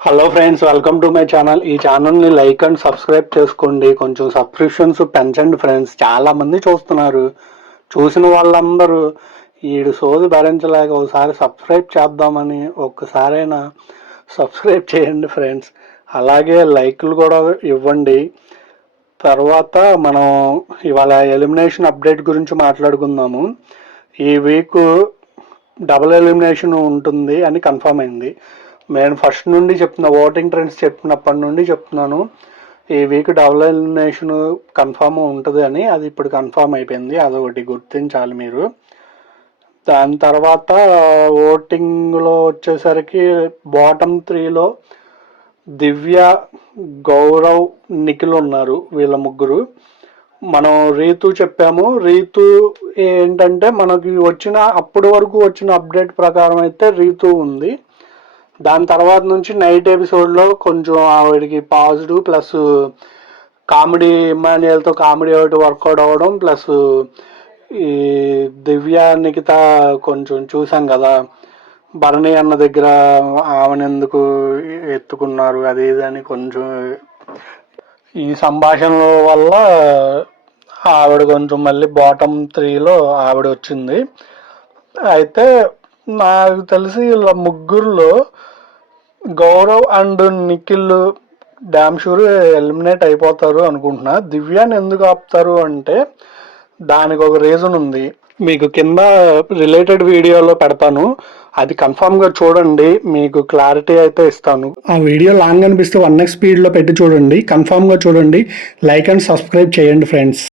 Hello friends, welcome to my channel. ఈ ఛానల్ని like and subscribe చేసుకోండి. కొంచెం సబ్స్క్రిప్షన్స్ పెంచండి ఫ్రెండ్స్. చాలా మంది చూస్తున్నారు. చూసిన వాళ్ళందరూ ఈడు సోది భరించలేక ఒకసారి సబ్స్క్రైబ్ చేద్దామని ఒక్కసారైనా సబ్స్క్రైబ్ చేయండి ఫ్రెండ్స్. అలాగే లైక్లు కూడా ఇవ్వండి. తర్వాత మనం ఇవాళ ఎలిమినేషన్ అప్డేట్ గురించి మాట్లాడుకుందాము. ఈ వీక్ డబుల్ ఎలిమినేషన్ ఉంటుంది అని కన్ఫర్మ్ అయింది. నేను ఫస్ట్ నుండి చెప్తున్నా, ఓటింగ్ ట్రెండ్స్ చెప్పినప్పటి నుండి చెప్తున్నాను ఈ వీక్ డబుల్ ఎలిమినేషన్ కన్ఫర్మ్ ఉంటుంది అని. అది ఇప్పుడు కన్ఫర్మ్ అయిపోయింది. అదొకటి గుర్తించాలి మీరు. దాని తర్వాత ఓటింగ్లో వచ్చేసరికి బాటమ్ 3లో దివ్య, గౌరవ్, నిఖిల్ ఉన్నారు. వీళ్ళ ముగ్గురు. మనం రీతు చెప్పాము. రీతు ఏంటంటే మనకి అప్పటి వరకు వచ్చిన అప్డేట్ ప్రకారం అయితే రీతు ఉంది. దాని తర్వాత నుంచి నైట్ ఎపిసోడ్లో కొంచెం ఆవిడకి పాజిటివ్ ప్లస్ కామెడీ, ఇమాన్యుయల్తో కామెడీ ఒకటి వర్కౌట్ అవ్వడం, ప్లస్ ఈ దివ్య, నిఖిత కొంచెం చూసాం కదా, భరణి అన్న దగ్గర ఆమెను ఎందుకు ఎత్తుకున్నారు అది ఇది అని కొంచెం ఈ సంభాషణల వల్ల ఆవిడ కొంచెం మళ్ళీ బాటమ్ 3లో ఆవిడ వచ్చింది. అయితే నాకు తెలిసి వీళ్ళ ముగ్గురులో Gaurav and Nikhil damn sure eliminate అయిపోతారు అనుకుంటున్నా. దివ్యాని ఎందుకు ఆపుతారు అంటే దానికి ఒక రీజన్ ఉంది. మీకు కింద రిలేటెడ్ వీడియోలో పెడతాను, అది కన్ఫామ్గా చూడండి. మీకు క్లారిటీ అయితే ఇస్తాను. ఆ వీడియో లాంగ్ అనిపిస్తే 1x స్పీడ్లో పెట్టి చూడండి. కన్ఫామ్గా చూడండి. లైక్ అండ్ సబ్స్క్రైబ్ చేయండి ఫ్రెండ్స్.